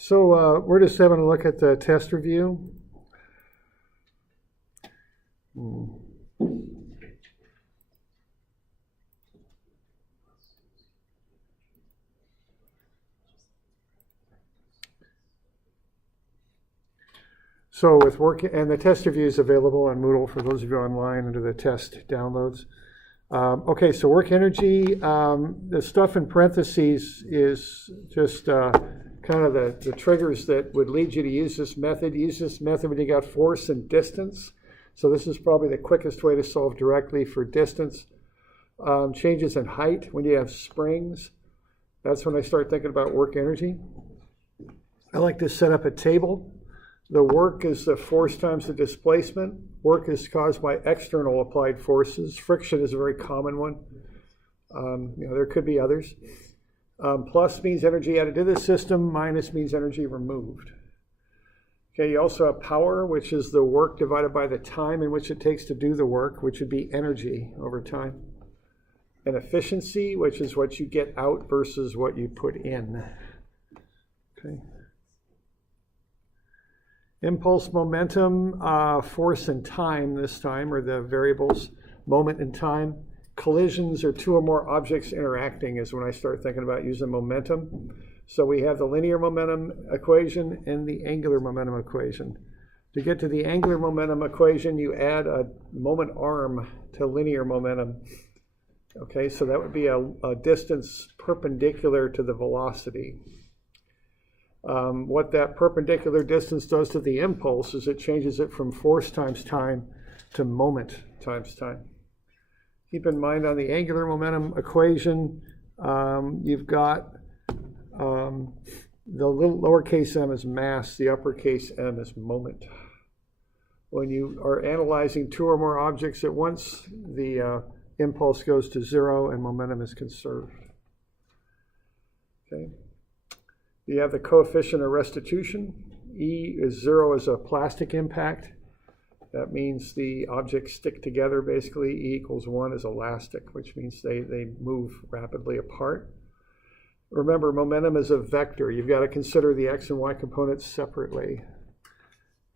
So we're just having a look at the test review. So with work, and the test review is available on Moodle for those of you online under the test downloads. Okay, so work energy, the stuff in parentheses is just kind of the triggers that would lead you to use this method. Use this method when you got force and distance. So this is probably the quickest way to solve directly for distance. Changes in height when you have springs. That's when I start thinking about work energy. I like to set up a table. The work is the force times the displacement. Work is caused by external applied forces. Friction is a very common one. There could be others. Plus means energy added to the system. Minus means energy removed. Okay, you also have power, which is the work divided by the time in which it takes to do the work, which would be energy over time. And efficiency, which is what you get out versus what you put in. Okay. Impulse, momentum, force, and time this time are the variables. Moment and time. Collisions are two or more objects interacting is when I start thinking about using momentum. So we have the linear momentum equation and the angular momentum equation. To get to the angular momentum equation, you add a moment arm to linear momentum. Okay, so that would be a distance perpendicular to the velocity. What that perpendicular distance does to the impulse is it changes it from force times time to moment times time. Keep in mind on the angular momentum equation, you've got the little lowercase m is mass, the uppercase m is moment. When you are analyzing two or more objects at once, the impulse goes to zero and momentum is conserved. Okay. You have the coefficient of restitution. E is 0 as a plastic impact. That means the objects stick together basically. E equals 1 is elastic, which means they move rapidly apart. Remember, momentum is a vector. You've got to consider the x and y components separately.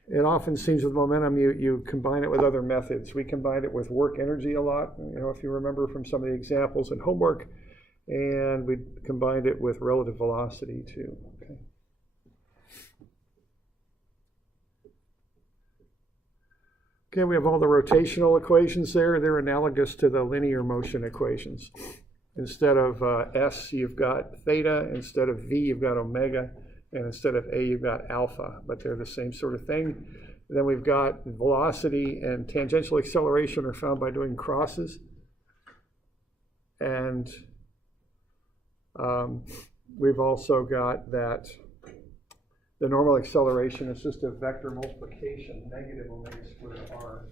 It often seems with momentum you combine it with other methods. We combine it with work energy a lot, if you remember from some of the examples in homework. And we combined it with relative velocity too. Okay. Okay, we have all the rotational equations there. They're analogous to the linear motion equations. Instead of S, you've got theta. Instead of V, you've got omega. And instead of A, you've got alpha. But they're the same sort of thing. Then we've got velocity and tangential acceleration are found by doing crosses. And we've also got that the normal acceleration is just a vector multiplication, negative omega squared r.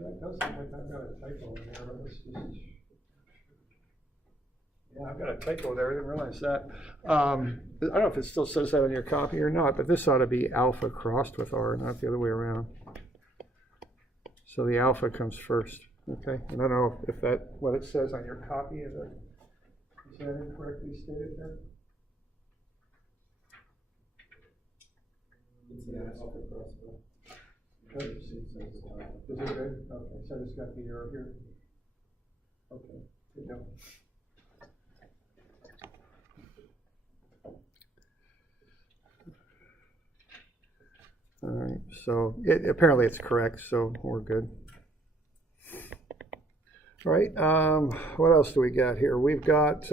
Yeah, it does look like I've got a typo in there, but let's just... Yeah, I've got a typo there. I didn't realize that. I don't know if it still says that on your copy or not, but this ought to be alpha crossed with r, not the other way around. So the alpha comes first. Okay, and I don't know if that what it says on your copy is that incorrectly stated there? Okay. Is it good? Okay, so I just got the error here. Okay, good go. All right, so apparently it's correct, so we're good. All right, what else do we got here? We've got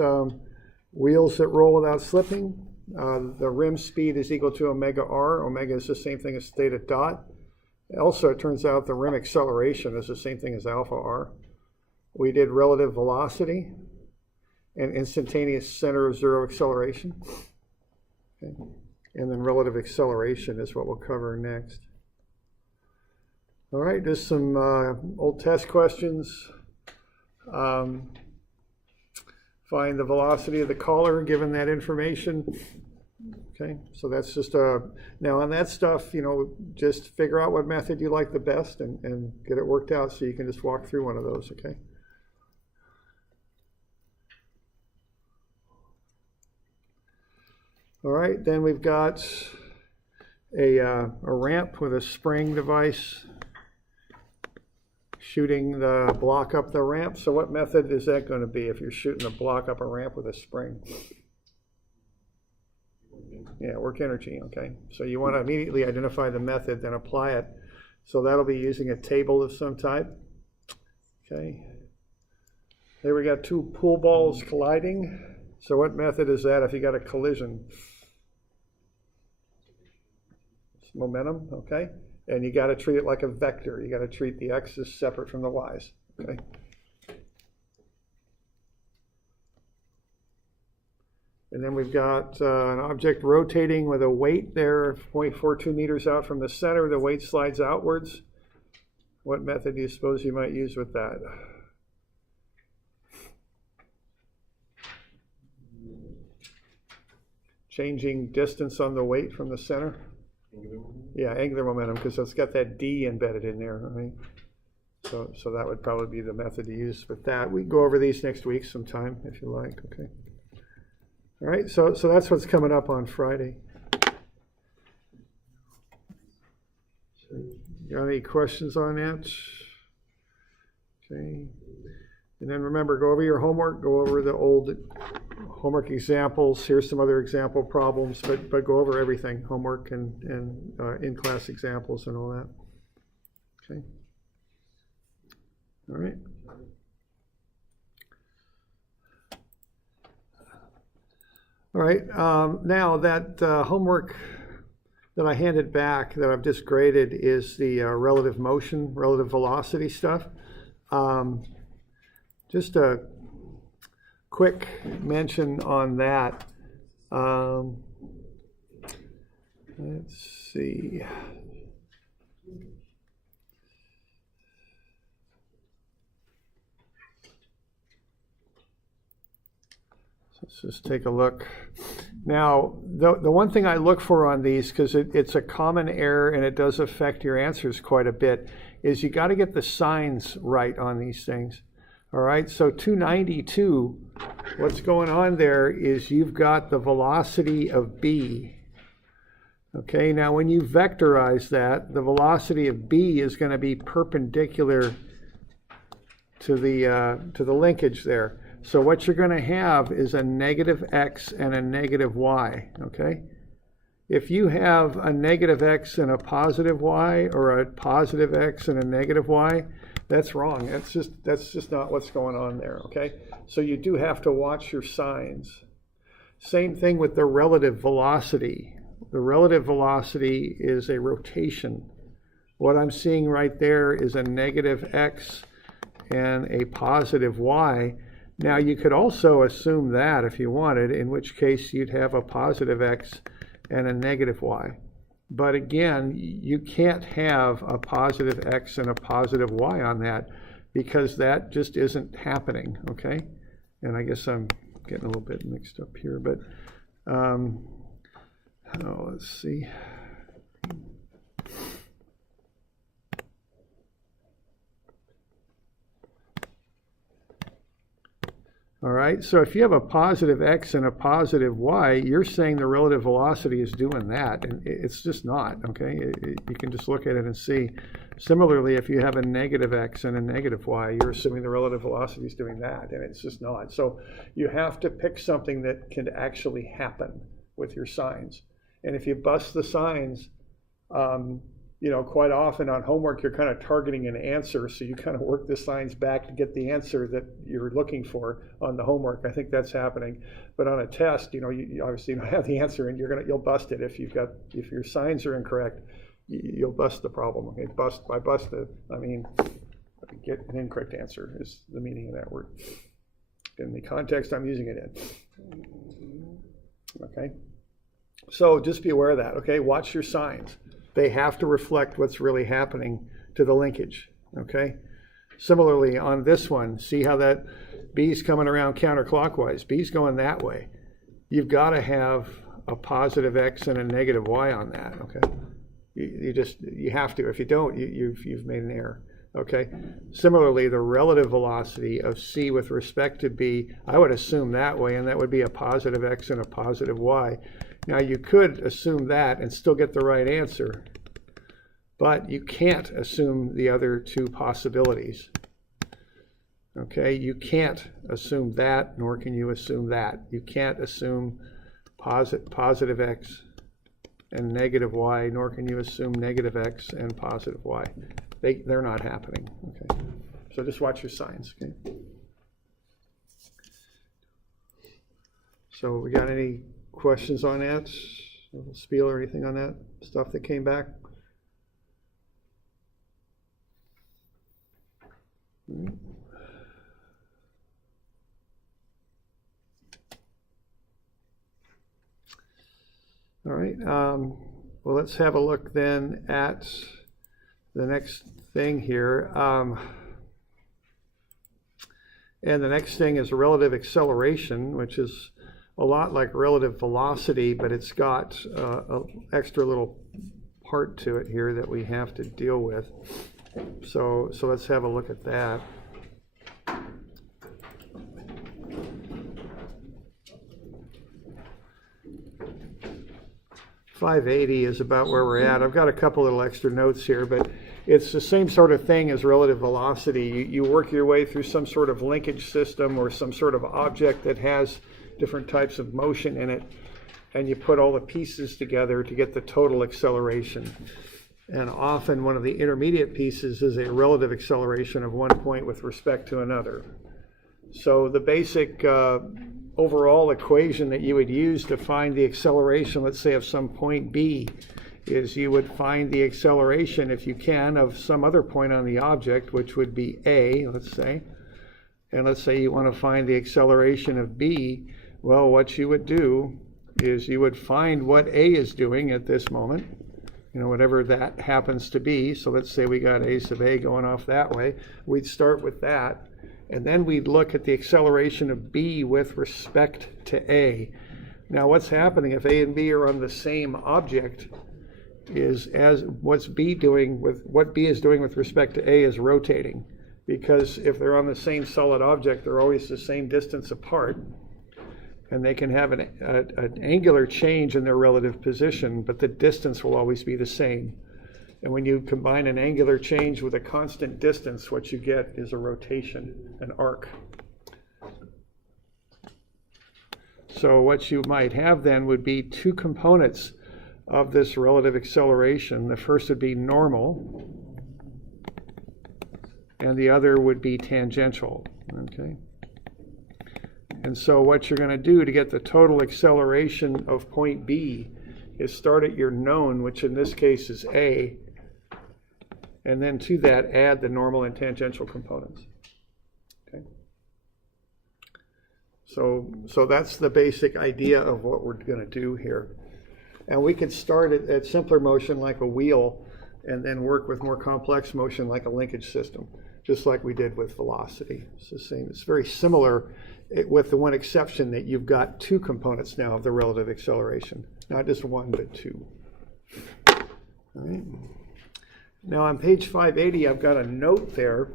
wheels that roll without slipping. The rim speed is equal to omega r. Omega is the same thing as theta dot. Also, it turns out the rim acceleration is the same thing as alpha r. We did relative velocity and instantaneous center of zero acceleration. Okay. And then relative acceleration is what we'll cover next. All right, just some old test questions. Find the velocity of the caller given that information. Okay, so that's just now on that stuff, just figure out what method you like the best and get it worked out so you can just walk through one of those, okay? All right, then we've got a ramp with a spring device shooting the block up the ramp. So what method is that going to be if you're shooting a block up a ramp with a spring? Yeah, work energy, okay. So you want to immediately identify the method, then apply it. So that'll be using a table of some type. Okay. There we got two pool balls colliding. So what method is that if you got a collision? It's momentum, okay. And you got to treat it like a vector. You got to treat the x's separate from the y's, okay. And then we've got an object rotating with a weight there, 0.42 meters out from the center. The weight slides outwards. What method do you suppose you might use with that? Changing distance on the weight from the center? Yeah, angular momentum, because it's got that D embedded in there, right? So that would probably be the method to use with that. We can go over these next week sometime, if you like, okay. All right, so that's what's coming up on Friday. So, got any questions on that? Okay. And then remember, go over your homework, go over the old homework examples. Here's some other example problems, but go over everything, homework and in-class examples and all that. Okay. All right. All right, now that homework that I handed back that I've just graded is the relative motion, relative velocity stuff. Just a quick mention on that. Let's see. Let's just take a look. Now, the one thing I look for on these, because it's a common error and it does affect your answers quite a bit, is you got to get the signs right on these things. All right, so 292, what's going on there is you've got the velocity of b. Okay, now when you vectorize that, the velocity of b is going to be perpendicular to the linkage there. So what you're going to have is a negative x and a negative y, okay? If you have a negative x and a positive y, or a positive x and a negative y, that's wrong. That's just not what's going on there, okay? So you do have to watch your signs. Same thing with the relative velocity. The relative velocity is a rotation. What I'm seeing right there is a negative x and a positive y. Now you could also assume that if you wanted, in which case you'd have a positive x and a negative y. But again, you can't have a positive x and a positive y on that because that just isn't happening, okay? And I guess I'm getting a little bit mixed up here, but let's see. All right, so if you have a positive x and a positive y, you're saying the relative velocity is doing that, and it's just not, okay? You can just look at it and see. Similarly, if you have a negative x and a negative y, you're assuming the relative velocity is doing that, and it's just not. So you have to pick something that can actually happen with your signs. And if you bust the signs, quite often on homework, you're kind of targeting an answer, so you kind of work the signs back to get the answer that you're looking for on the homework. I think that's happening. But on a test, you obviously don't have the answer, and you'll bust it if your signs are incorrect. You'll bust the problem. Okay, by busted, I mean get an incorrect answer is the meaning of that word in the context I'm using it in. Okay, so just be aware of that. Okay, watch your signs. They have to reflect what's really happening to the linkage, okay? Similarly, on this one, see how that B's coming around counterclockwise. B's going that way. You've got to have a positive x and a negative y on that, okay? You have to. If you don't, you've made an error. Okay. Similarly, the relative velocity of c with respect to b, I would assume that way, and that would be a positive x and a positive y. Now, you could assume that and still get the right answer, but you can't assume the other two possibilities. Okay, you can't assume that, nor can you assume that. You can't assume positive x and negative y, nor can you assume negative x and positive y. They're not happening. Okay, so just watch your signs. Okay. So we got any questions on that? A little spiel or anything on that stuff that came back? All right. Well, let's have a look then at the next thing here. And the next thing is relative acceleration, which is a lot like relative velocity, but it's got an extra little part to it here that we have to deal with. So let's have a look at that. .580 is about where we're at. I've got a couple little extra notes here, but it's the same sort of thing as relative velocity. You work your way through some sort of linkage system or some sort of object that has different types of motion in it, and you put all the pieces together to get the total acceleration. And often one of the intermediate pieces is a relative acceleration of one point with respect to another. So the basic overall equation that you would use to find the acceleration, let's say, of some point B, is you would find the acceleration, if you can, of some other point on the object, which would be A, let's say. And let's say you want to find the acceleration of B. Well, what you would do is you would find what A is doing at this moment, whatever that happens to be. So let's say we got A sub A going off that way. We'd start with that. And then we'd look at the acceleration of B with respect to A. Now, what's happening if A and B are on the same object is what B is doing with respect to A is rotating. Because if they're on the same solid object, they're always the same distance apart. And they can have an angular change in their relative position, but the distance will always be the same. And when you combine an angular change with a constant distance, what you get is a rotation, an arc. So what you might have then would be two components of this relative acceleration. The first would be normal, and the other would be tangential. Okay. And so what you're going to do to get the total acceleration of point B is start at your known, which in this case is A, and then to that add the normal and tangential components. Okay. So that's the basic idea of what we're going to do here. And we could start at simpler motion like a wheel and then work with more complex motion like a linkage system, just like we did with velocity. It's the same. It's very similar, with the one exception that you've got two components now of the relative acceleration, not just one, but two. All right. Now on page 580, I've got a note there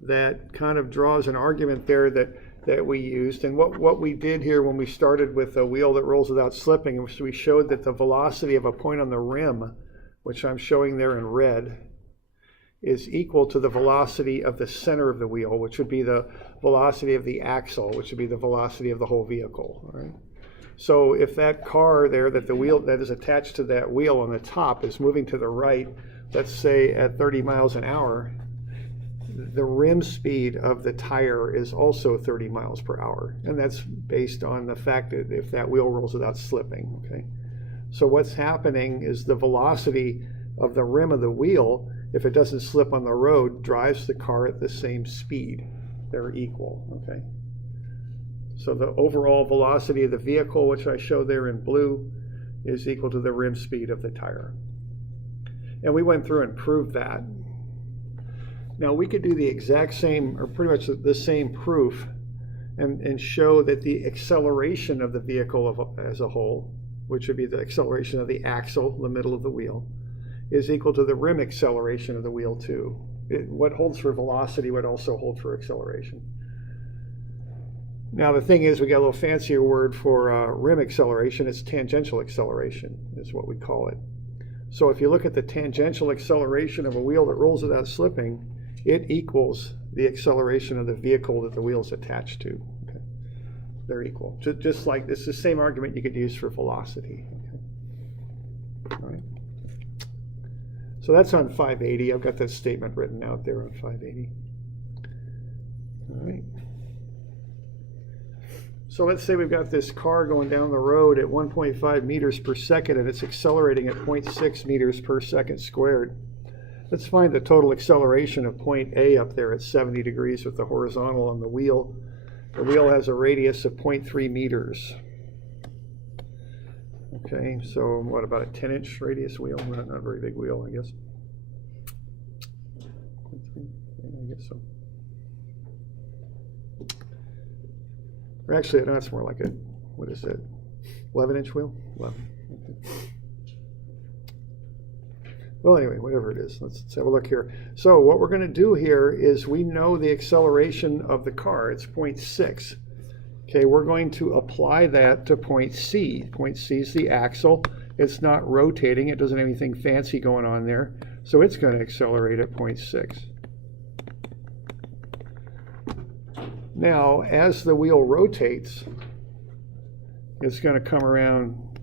that kind of draws an argument there that we used. And what we did here when we started with a wheel that rolls without slipping, was we showed that the velocity of a point on the rim, which I'm showing there in red, is equal to the velocity of the center of the wheel, which would be the velocity of the axle, which would be the velocity of the whole vehicle. All right? So if that car there, that the wheel that is attached to that wheel on the top is moving to the right, let's say at 30 miles an hour, the rim speed of the tire is also 30 miles per hour. And that's based on the fact that if that wheel rolls without slipping. Okay. So what's happening is the velocity of the rim of the wheel, if it doesn't slip on the road, drives the car at the same speed. They're equal. Okay. So the overall velocity of the vehicle, which I show there in blue, is equal to the rim speed of the tire. And we went through and proved that. Now we could do the exact same, or pretty much the same proof, and show that the acceleration of the vehicle as a whole, which would be the acceleration of the axle, the middle of the wheel, is equal to the rim acceleration of the wheel too. what holds for velocity would also hold for acceleration. Now the thing is, we got a little fancier word for rim acceleration. It's tangential acceleration is what we call it. So if you look at the tangential acceleration of a wheel that rolls without slipping, it equals the acceleration of the vehicle that the wheel is attached to. Okay. They're equal. Just like it's the same argument you could use for velocity. Okay. All right. So that's on 580. I've got that statement written out there on 580. All right. So let's say we've got this car going down the road at 1.5 meters per second and it's accelerating at 0.6 meters per second squared. Let's find the total acceleration of point A up there at 70 degrees with the horizontal on the wheel. The wheel has a radius of 0.3 meters. Okay, so what, about a 10-inch radius wheel? Not a very big wheel, I guess. I guess so. Or actually, no, it's more like a, what is it, 11-inch wheel? 11. Okay. Well, anyway, whatever it is, let's have a look here. So what we're going to do here is we know the acceleration of the car. It's 0.6. Okay, we're going to apply that to point C. Point C is the axle. It's not rotating. It doesn't have anything fancy going on there. So it's going to accelerate at 0.6. Now, as the wheel rotates, it's going to come around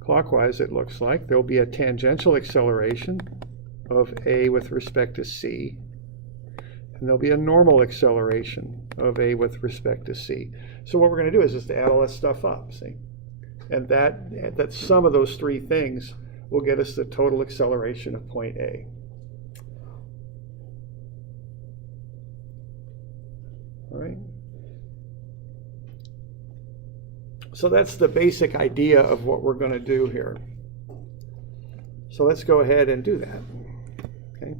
clockwise, it looks like. There'll be a tangential acceleration of A with respect to C. And there'll be a normal acceleration of A with respect to C. So what we're going to do is just add all that stuff up, see? And that sum of those three things will get us the total acceleration of point A. All right. So that's the basic idea of what we're going to do here. So let's go ahead and do that. Okay.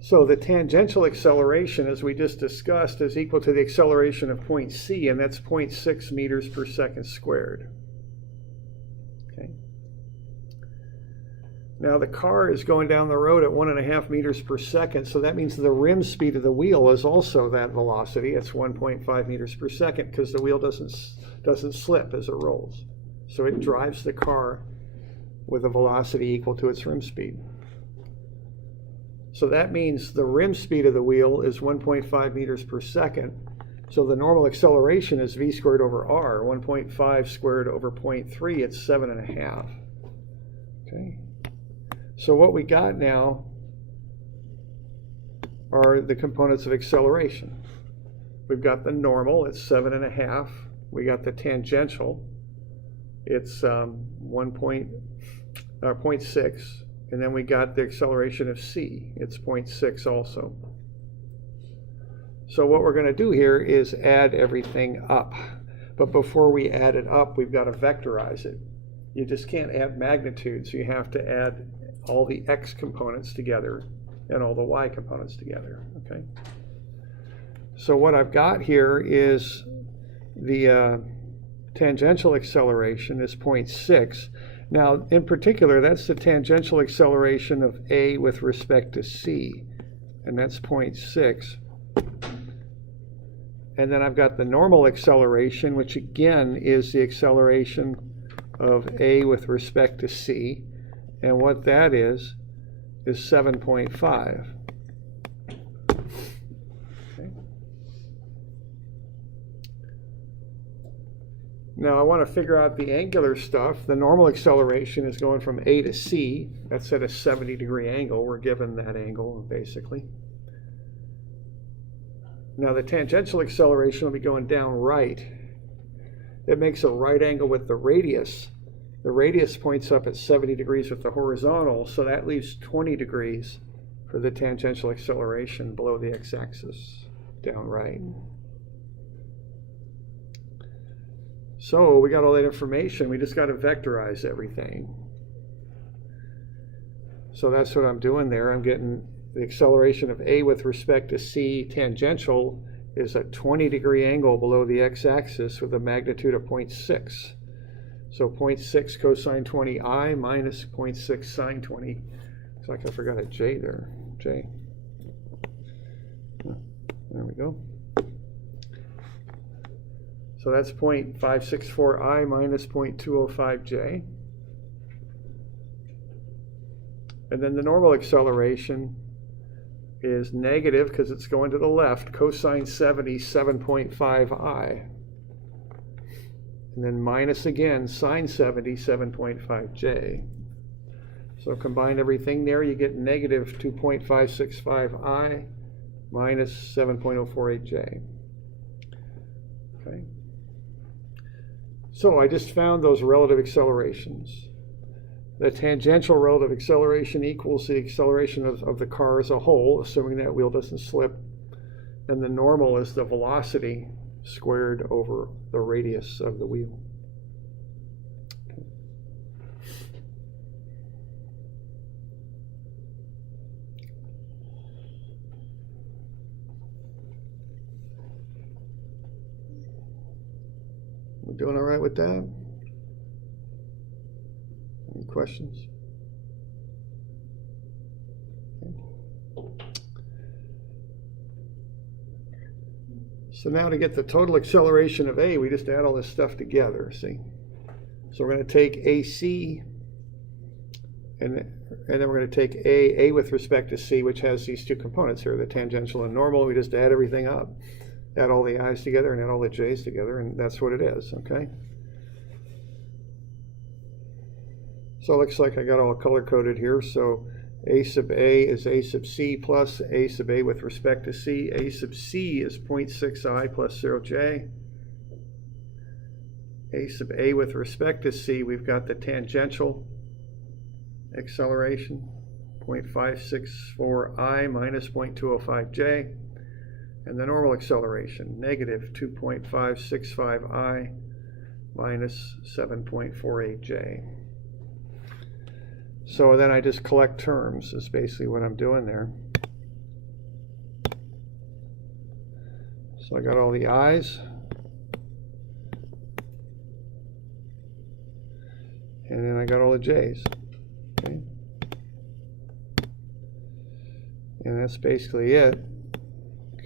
So the tangential acceleration, as we just discussed, is equal to the acceleration of point C, and that's 0.6 meters per second squared. Okay. Now the car is going down the road at 1.5 meters per second, so that means the rim speed of the wheel is also that velocity. It's 1.5 meters per second because the wheel doesn't slip as it rolls. So it drives the car with a velocity equal to its rim speed. So that means the rim speed of the wheel is 1.5 meters per second. So the normal acceleration is v squared over r. 1.5 squared over 0.3, it's 7.5. Okay. So what we got now are the components of acceleration. We've got the normal, it's 7.5. We got the tangential, it's 0.6. And then we got the acceleration of c, it's 0.6 also. So what we're going to do here is add everything up. But before we add it up, we've got to vectorize it. You just can't add magnitudes. You have to add all the x components together and all the y components together. Okay. So what I've got here is the tangential acceleration is 0.6. Now, in particular, that's the tangential acceleration of A with respect to C, and that's 0.6. And then I've got the normal acceleration, which again is the acceleration of A with respect to C, and what that is 7.5. Now I want to figure out the angular stuff. The normal acceleration is going from A to C. That's at a 70-degree angle. We're given that angle, basically. Now the tangential acceleration will be going down right. It makes a right angle with the radius. The radius points up at 70 degrees with the horizontal, so that leaves 20 degrees for the tangential acceleration below the x-axis, down right. So we got all that information. We just got to vectorize everything. So that's what I'm doing there. I'm getting the acceleration of A with respect to C tangential is a 20-degree angle below the x-axis with a magnitude of 0.6. So 0.6 cosine 20i minus 0.6 sine 20. Looks like I forgot a J there. J. There we go. So that's 0.564I minus 0.205J. And then the normal acceleration is negative because it's going to the left, cosine 70, 7.5I. And then minus again, sine 70, 7.5J. So combine everything there, you get negative 2.565I minus 7.048J. Okay. So I just found those relative accelerations. The tangential relative acceleration equals the acceleration of the car as a whole, assuming that wheel doesn't slip. And the normal is the velocity squared over the radius of the wheel. We're doing all right with that? Any questions? Okay. So now to get the total acceleration of A, we just add all this stuff together, see? So we're going to take AC, and then we're going to take A with respect to C, which has these two components here, the tangential and normal. We just add everything up. Add all the I's together and add all the J's together, and that's what it is, okay? So it looks like I got all color-coded here. So A sub A is A sub C plus A sub A with respect to C. A sub C is 0.6I plus 0J. A sub A with respect to C, we've got the tangential acceleration, 0.564I minus 0.205J. And the normal acceleration, negative 2.565I minus 7.48J. So then I just collect terms is basically what I'm doing there. So I got all the I's. And then I got all the J's. Okay. And that's basically it.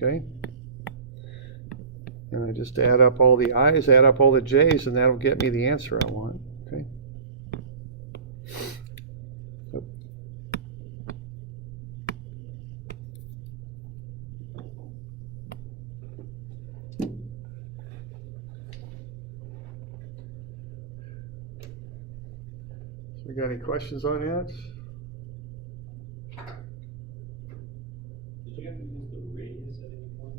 Okay. And I just add up all the I's, add up all the J's, and that'll get me the answer I want. Okay. So we got any questions on that? Did you have to use the radius at any point?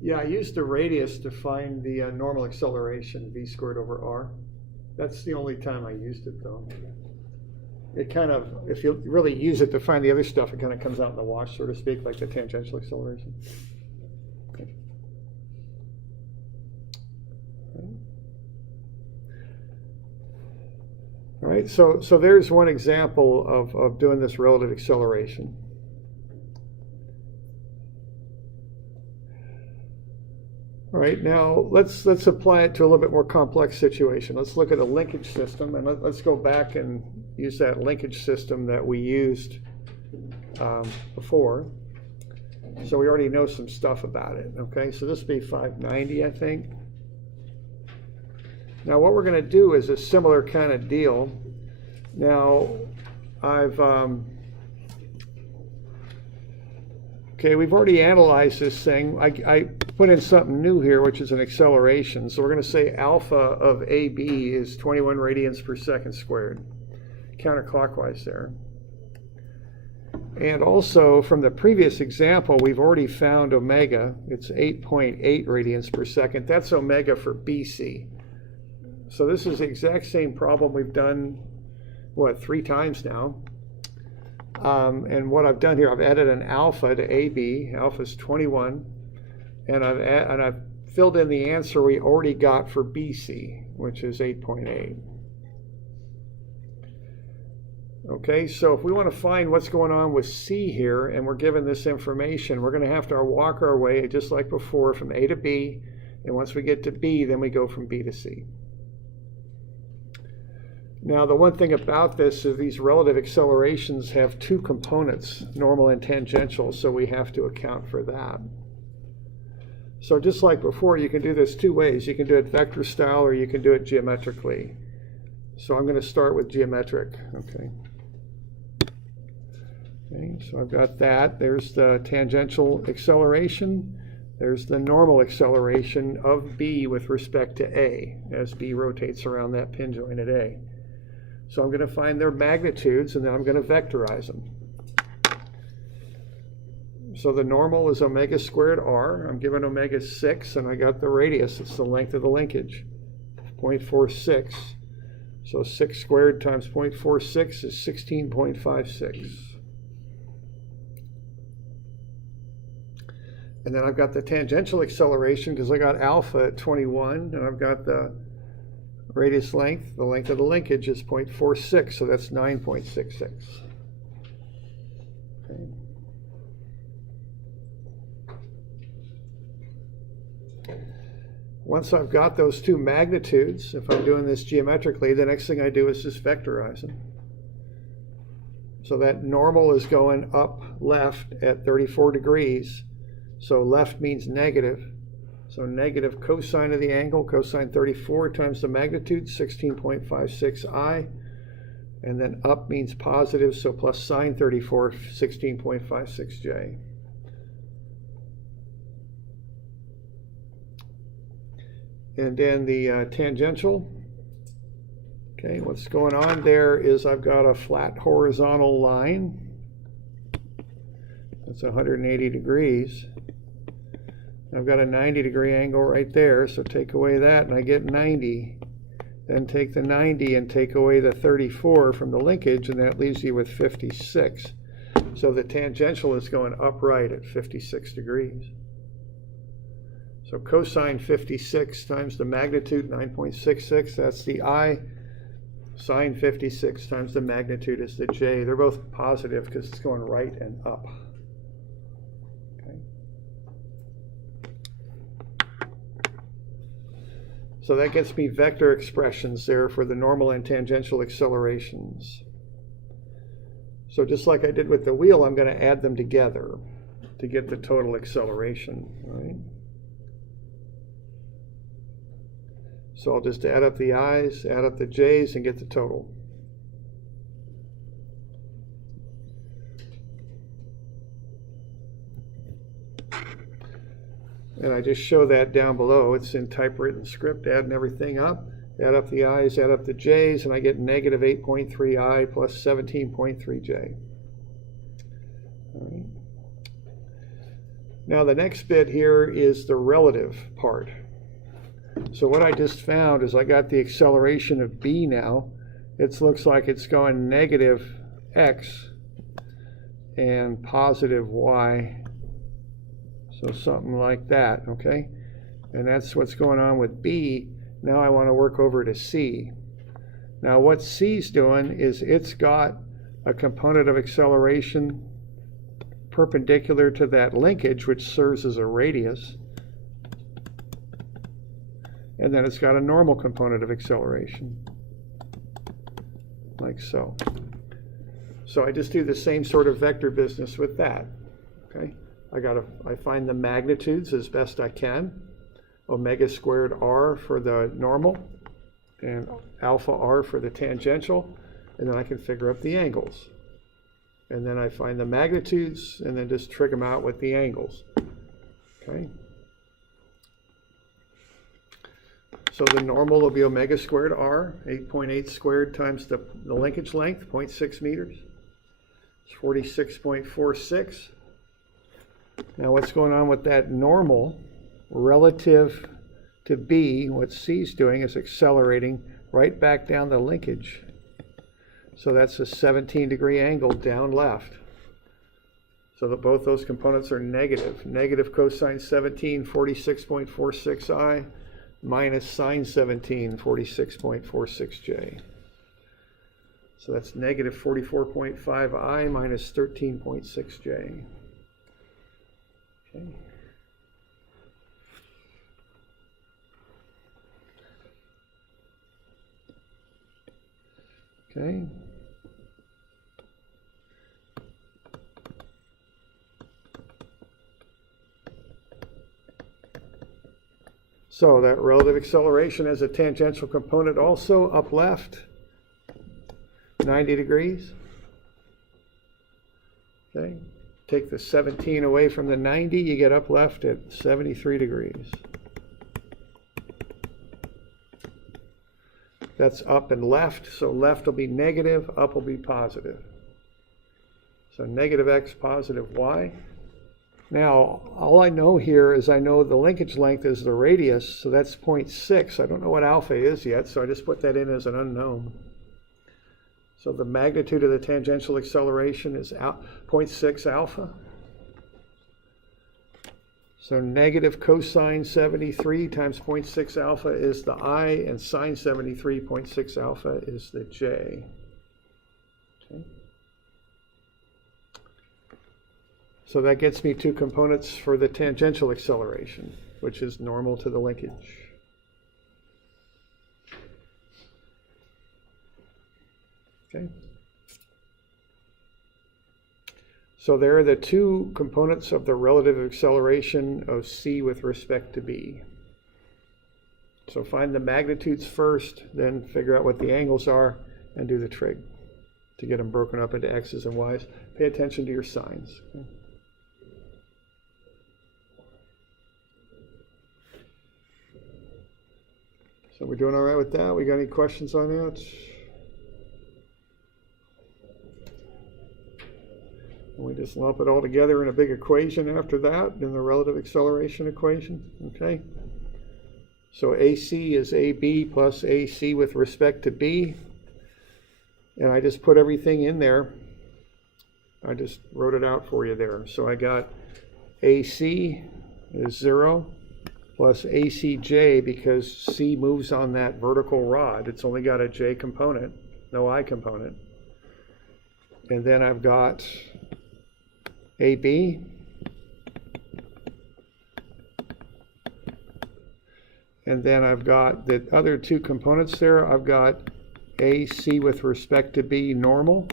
Yeah, I used the radius to find the normal acceleration, v squared over r. That's the only time I used it, though. It kind of, if you really use it to find the other stuff, it kind of comes out in the wash, so to speak, like the tangential acceleration. Okay. All right, so there's one example of doing this relative acceleration. All right, now let's apply it to a little bit more complex situation. Let's look at a linkage system, and let's go back and use that linkage system that we used before. So we already know some stuff about it, okay? So this would be 590, I think. Now what we're going to do is a similar kind of deal. Now I've okay, we've already analyzed this thing. I put in something new here, which is an acceleration. So we're going to say alpha of AB is 21 radians per second squared, counterclockwise there. And also from the previous example, we've already found omega. It's 8.8 radians per second. That's omega for BC. So this is the exact same problem we've done, what, 3 times now. And what I've done here, I've added an alpha to AB. Alpha is 21. And I've filled in the answer we already got for BC, which is 8.8. Okay, so if we want to find what's going on with C here, and we're given this information, we're going to have to walk our way, just like before, from A to B. And once we get to B, then we go from B to C. Now, the one thing about this is these relative accelerations have two components, normal and tangential, so we have to account for that. So just like before, you can do this two ways. You can do it vector style or you can do it geometrically. So I'm going to start with geometric, okay? Okay, so I've got that. There's the tangential acceleration. There's the normal acceleration of B with respect to A as B rotates around that pin joint at A. So I'm going to find their magnitudes and then I'm going to vectorize them. So the normal is omega squared r. I'm given omega 6 and I got the radius. It's the length of the linkage, 0.46. So 6 squared times 0.46 is 16.56. And then I've got the tangential acceleration because I got alpha at 21 and I've got the radius length. The length of the linkage is 0.46, so that's 9.66. Okay. Once I've got those two magnitudes, if I'm doing this geometrically, the next thing I do is just vectorize them. So that normal is going up left at 34 degrees. So left means negative. So negative cosine of the angle, cosine 34 times the magnitude, 16.56 I. And then up means positive, so plus sine 34, 16.56 J. And then the tangential. Okay, what's going on there is I've got a flat horizontal line. That's 180 degrees. I've got a 90-degree angle right there, so take away that and I get 90. Then take the 90 and take away the 34 from the linkage, and that leaves you with 56. So the tangential is going upright at 56 degrees. So cosine 56 times the magnitude, 9.66, that's the I. Sine 56 times the magnitude is the J. They're both positive because it's going right and up. Okay. So that gets me vector expressions there for the normal and tangential accelerations. So just like I did with the wheel, I'm going to add them together to get the total acceleration, right? So I'll just add up the I's, add up the J's, and get the total. And I just show that down below. It's in typewritten script, adding everything up. Add up the I's, add up the J's, and I get negative 8.3 I plus 17.3 J. All right. Now the next bit here is the relative part. So what I just found is I got the acceleration of B now. It looks like it's going negative X and positive Y. So something like that, okay? And that's what's going on with B. Now I want to work over to C. Now what C's doing is it's got a component of acceleration perpendicular to that linkage, which serves as a radius. And then it's got a normal component of acceleration, like so. So I just do the same sort of vector business with that, okay? I find the magnitudes as best I can. Omega squared r for the normal and alpha r for the tangential, and then I can figure up the angles. And then I find the magnitudes and then just trig them out with the angles, okay? So the normal will be omega squared r, 8.8 squared times the linkage length, 0.6 meters. It's 46.46. Now what's going on with that normal relative to B, what C's doing is accelerating right back down the linkage. So that's a 17-degree angle down left. So that both those components are negative. Negative cosine 17, 46.46 I, minus sine 17, 46.46 J. So that's negative 44.5 I minus 13.6 J. Okay. Okay. So that relative acceleration has a tangential component also, up left, 90 degrees. Okay. Take the 17 away from the 90, you get up left at 73 degrees. That's up and left, so left will be negative, up will be positive. So negative x, positive y. Now, all I know here is I know the linkage length is the radius, so that's 0.6. I don't know what alpha is yet, so I just put that in as an unknown. So the magnitude of the tangential acceleration is 0.6 alpha. So negative cosine 73 times 0.6 alpha is the I, and sine 73, 0.6 alpha is the J. Okay. So that gets me two components for the tangential acceleration, which is normal to the linkage. Okay. So there are the two components of the relative acceleration of c with respect to b. So find the magnitudes first, then figure out what the angles are, and do the trig to get them broken up into x's and y's. Pay attention to your signs. Okay. So we're doing all right with that? We got any questions on that? We just lump it all together in a big equation after that, in the relative acceleration equation, okay? So AC is AB plus AC with respect to B. And I just put everything in there. I just wrote it out for you there. So I got AC is 0 plus ACJ, because C moves on that vertical rod. It's only got a J component, no I component. And then I've got AB, and then I've got the other two components there. I've got AC with respect to B normal,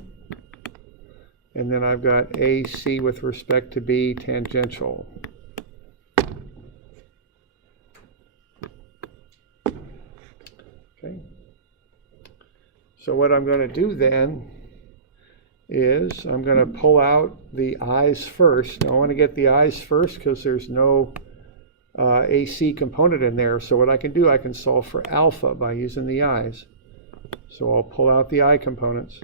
and then I've got AC with respect to B tangential. Okay. So what I'm going to do then is I'm going to pull out the i's first. Now I want to get the i's first because there's no AC component in there. So what I can do, I can solve for alpha by using the i's. So I'll pull out the I components.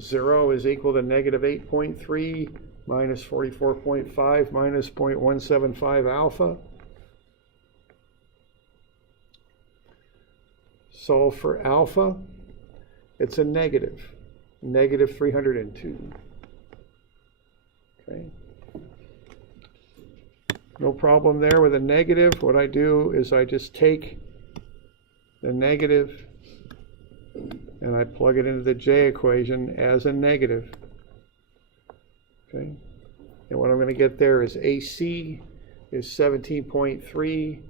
0 is equal to negative 8.3 minus 44.5 minus 0.175 alpha. Solve for alpha, it's a negative 302. Okay. No problem there with a negative. What I do is I just take the negative and I plug it into the J equation as a negative. Okay. And what I'm going to get there is AC is 17.3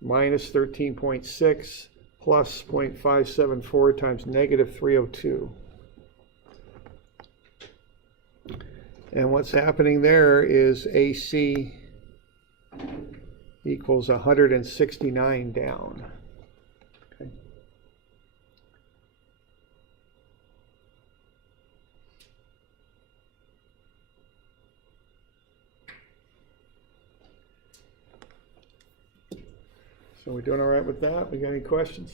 minus 13.6 plus 0.574 times negative 302. And what's happening there is AC equals 169 down. Okay. So we doing all right with that? We got any questions?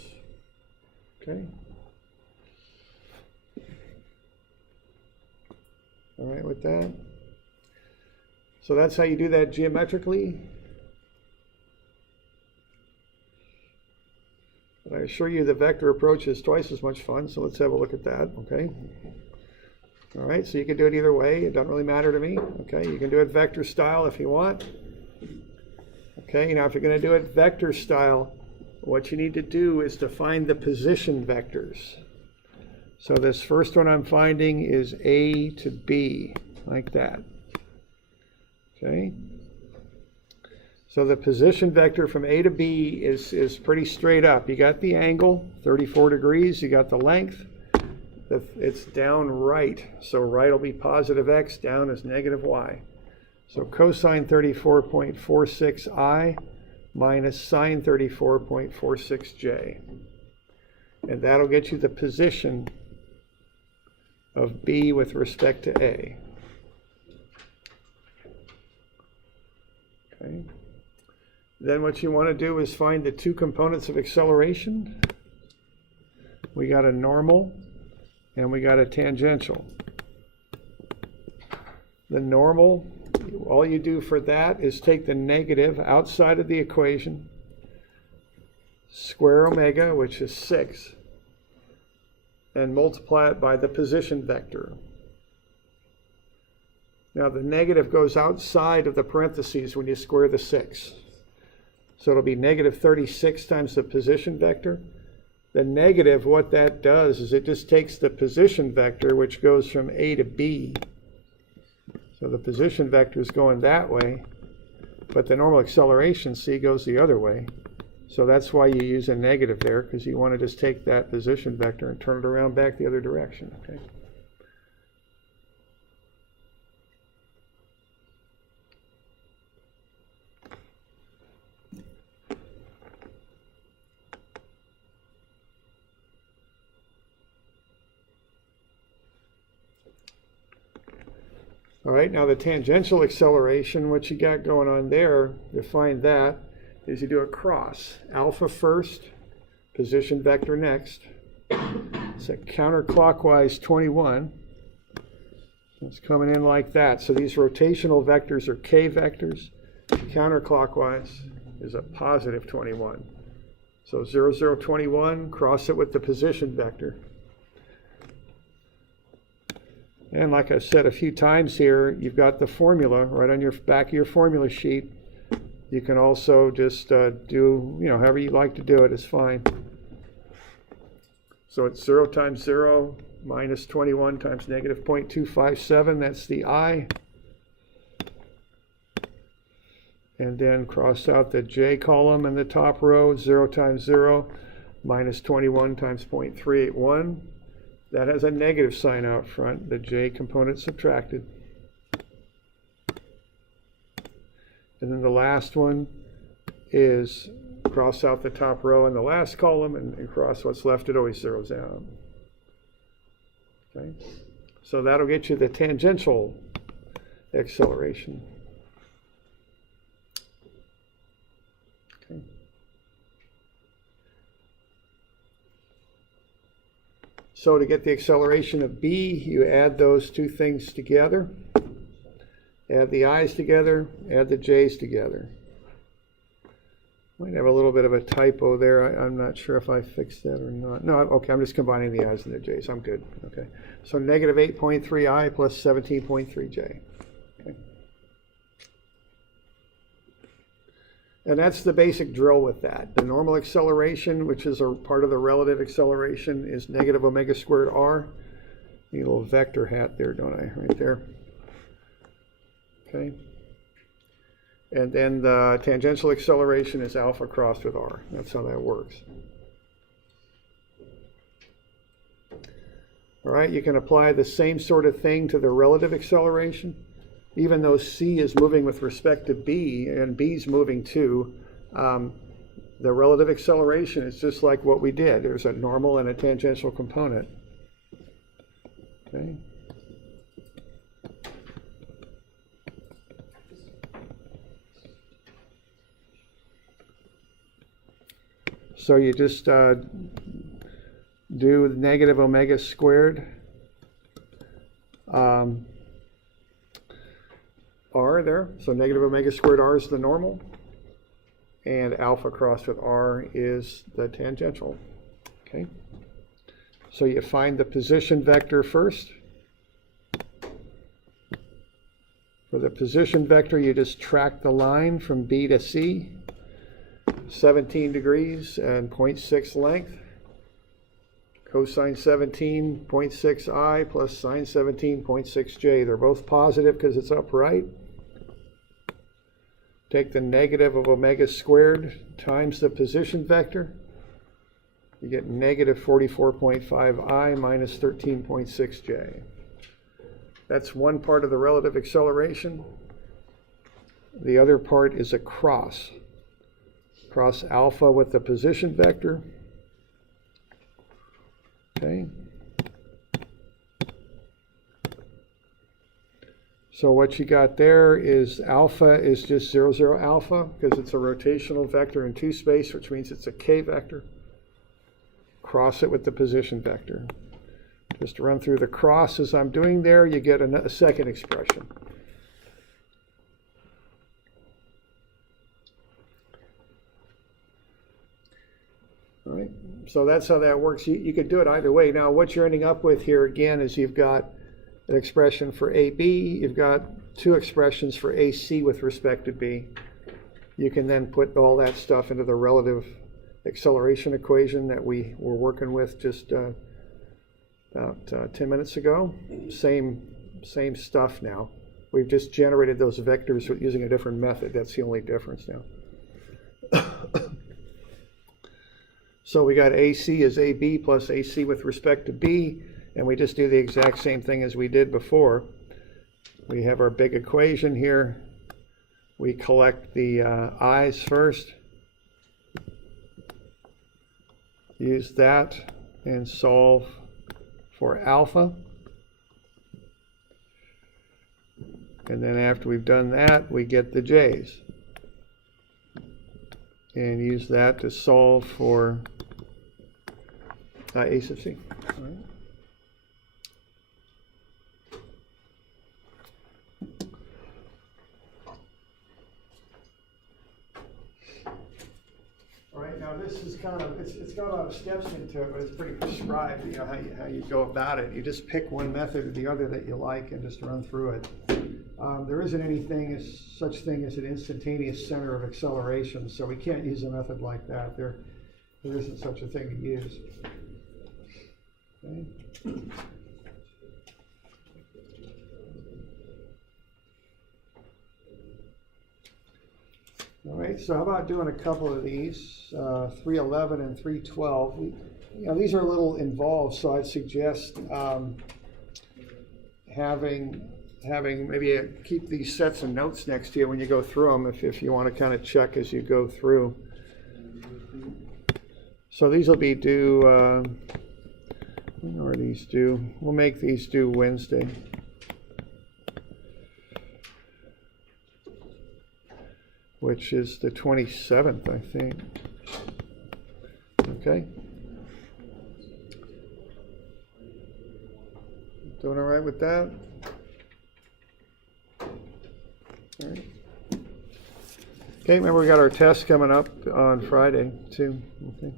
Okay. All right with that? So that's how you do that geometrically. But I assure you the vector approach is twice as much fun, so let's have a look at that, okay? All right, so you can do it either way. It doesn't really matter to me, okay? You can do it vector style if you want. Okay, now if you're going to do it vector style, what you need to do is to find the position vectors. So this first one I'm finding is A to B, like that. Okay. So the position vector from A to B is pretty straight up. You got the angle, 34 degrees, you got the length. It's down right, so right will be positive x, down is negative y. So cosine 34.46i minus sine 34.46j. And that'll get you the position of B with respect to A. Okay. Then what you want to do is find the two components of acceleration. We got a normal and we got a tangential. The normal, all you do for that is take the negative outside of the equation, square omega, which is 6, and multiply it by the position vector. Now the negative goes outside of the parentheses when you square the 6. So it'll be negative 36 times the position vector. The negative, what that does is it just takes the position vector, which goes from A to B. So the position vector is going that way, but the normal acceleration, C, goes the other way. So that's why you use a negative there, because you want to just take that position vector and turn it around back the other direction. Okay. All right, now the tangential acceleration, what you got going on there, to find that, is you do a cross. Alpha first, position vector next. It's a counterclockwise 21. So it's coming in like that. So these rotational vectors are k vectors. Counterclockwise is a positive 21. So 0, 0, 21, cross it with the position vector. And like I've said a few times here, you've got the formula right on your back of your formula sheet. You can also just do, however you like to do it is fine. So it's 0 times 0 minus 21 times negative 0.257. That's the I. And then cross out the J column in the top row. 0 times 0 minus 21 times 0.381. That has a negative sign out front, the J component subtracted. And then the last one is cross out the top row in the last column and cross what's left. It always zeroes out. Okay? So that'll get you the tangential acceleration. Okay. So to get the acceleration of B, you add those two things together. Add the I's together, add the J's together. Might have a little bit of a typo there. I'm not sure if I fixed that or not. No, okay, I'm just combining the I's and the J's. I'm good. Okay. So negative 8.3I plus 17.3J. Okay. And that's the basic drill with that. The normal acceleration, which is a part of the relative acceleration, is negative omega squared r. Need a little vector hat there, don't I? Right there. Okay. And then the tangential acceleration is alpha crossed with r. That's how that works. All right, you can apply the same sort of thing to the relative acceleration. Even though C is moving with respect to B, and B's moving too, the relative acceleration is just like what we did. There's a normal and a tangential component. Okay. So you just do negative omega squared r there. So negative omega squared r is the normal, and alpha crossed with r is the tangential. Okay. So you find the position vector first. For the position vector, you just track the line from B to C, 17 degrees and 0.6 length. Cosine 17.6i plus sine 17.6j. They're both positive because it's upright. take the negative of omega squared times the position vector. You get negative 44.5I minus 13.6J. That's one part of the relative acceleration. The other part is a cross. Cross alpha with the position vector. Okay. So what you got there is alpha is just 0, 0 alpha because it's a rotational vector in 2 space, which means it's a k vector. Cross it with the position vector. Just run through the cross as I'm doing there, you get a second expression. All right, so that's how that works. You could do it either way. Now, what you're ending up with here again is you've got an expression for AB, you've got 2 expressions for AC with respect to B. You can then put all that stuff into the relative acceleration equation that we were working with just about 10 minutes ago. Same stuff now. We've just generated those vectors using a different method. That's the only difference now. So we got AC is AB plus AC with respect to B, and we just do the exact same thing as we did before. We have our big equation here. We collect the i's first. Use that and solve for alpha. And then after we've done that, we get the j's. And use that to solve for a sub c. All right. All right, now this is kind of, it's got a lot of steps into it, but it's pretty prescribed, you know, how you go about it. You just pick one method or the other that you like and just run through it. There isn't such thing as an instantaneous center of acceleration, so we can't use a method like that. There isn't such a thing to use. Okay. All right, so how about doing a couple of these, 311 and 312. These are a little involved, so I'd suggest having maybe keep these sets of notes next to you when you go through them if you want to kind of check as you go through. So these will be due, when are these due? We'll make these due Wednesday. Which is the 27th, I think. Okay. Doing all right with that? All right. Okay, remember we got our test coming up on Friday too. Okay.